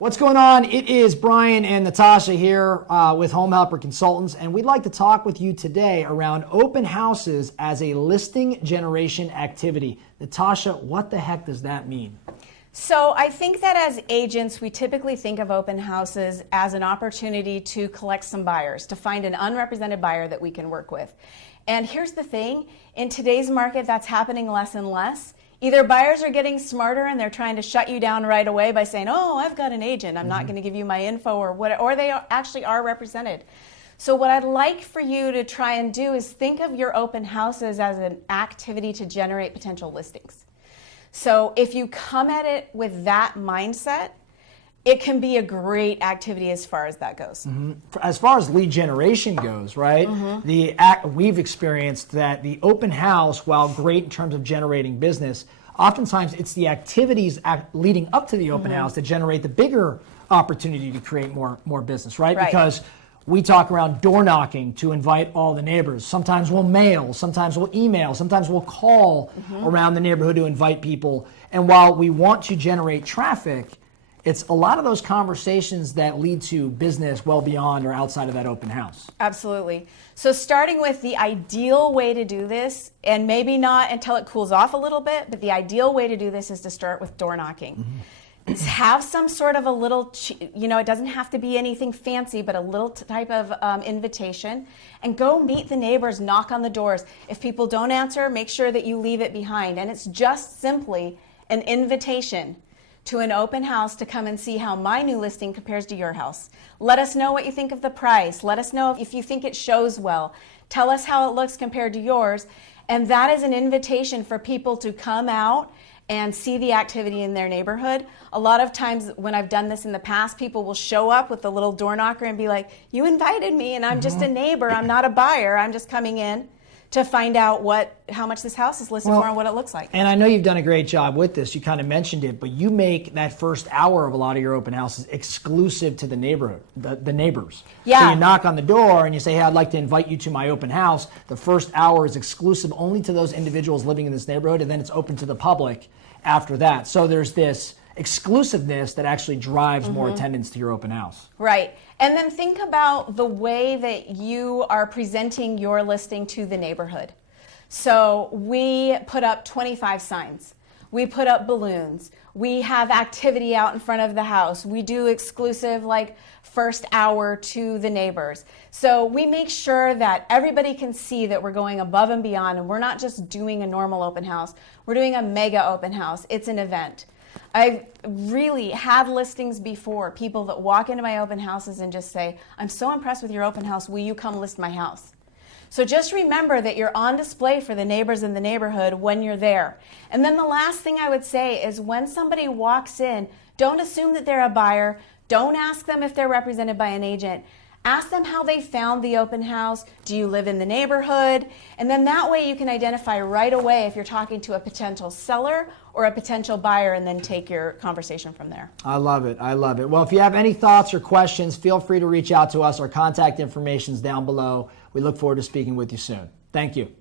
What's going on? It is Brian and Natasha here with Home Helper Consultants, and we'd like to talk with you today around open houses as a listing generation activity. Natasha, what the heck does that mean? So I think that as agents, we typically think of open houses as an opportunity to collect some buyers, to find an unrepresented buyer that we can work with. And here's the thing, in today's market, that's happening less and less. Either buyers are getting smarter and they're trying to shut you down right away by saying, oh, I've got an agent, I'm not going to give you my info, or they actually are represented. So what I'd like for you to try and do is think of your open houses as an activity to generate potential listings. So if you come at it with that mindset, it can be a great activity as far as that goes. Mm-hmm. As far as lead generation goes, right? Mm-hmm. We've experienced that the open house, while great in terms of generating business, oftentimes it's the activities leading up to the open house that generate the bigger opportunity to create more business, right? Because we talk around door knocking to invite all the neighbors. Sometimes we'll mail, sometimes we'll email, sometimes we'll call around the neighborhood to invite people. And while we want to generate traffic, it's a lot of those conversations that lead to business well beyond or outside of that open house. Absolutely. So starting with the ideal way to do this, and maybe not until it cools off a little bit, but the ideal way to do this is to start with door knocking. Have some sort of a little, it doesn't have to be anything fancy, but a little type of invitation, and go meet the neighbors, knock on the doors. If people don't answer, make sure that you leave it behind. And it's just simply an invitation to an open house to come and see how my new listing compares to your house. Let us know what you think of the price. Let us know if you think it shows well. Tell us how it looks compared to yours. And that is an invitation for people to come out and see the activity in their neighborhood. A lot of times when I've done this in the past, people will show up with the little door knocker and be like, you invited me and I'm just a neighbor, I'm not a buyer, I'm just coming in to find out how much this house is listed for and what it looks like. And I know you've done a great job with this, you kind of mentioned it, but you make that first hour of a lot of your open houses exclusive to the neighborhood, the neighbors. Yeah. So you knock on the door and you say, hey, I'd like to invite you to my open house. The first hour is exclusive only to those individuals living in this neighborhood, and then it's open to the public after that. So there's this exclusiveness that actually drives more attendance to your open house. Right. And then think about the way that you are presenting your listing to the neighborhood. So we put up 25 signs. We put up balloons. We have activity out in front of the house. We do exclusive first hour to the neighbors. So we make sure that everybody can see that we're going above and beyond, and we're not just doing a normal open house. We're doing a mega open house. It's an event. I've really had listings before, people that walk into my open houses and just say, I'm so impressed with your open house, will you come list my house? So just remember that you're on display for the neighbors in the neighborhood when you're there. And then the last thing I would say is when somebody walks in, don't assume that they're a buyer. Don't ask them if they're represented by an agent. Ask them how they found the open house. Do you live in the neighborhood? And then that way you can identify right away if you're talking to a potential seller or a potential buyer, and then take your conversation from there. I love it. I love it. Well, if you have any thoughts or questions, feel free to reach out to us. Our contact information is down below. We look forward to speaking with you soon. Thank you.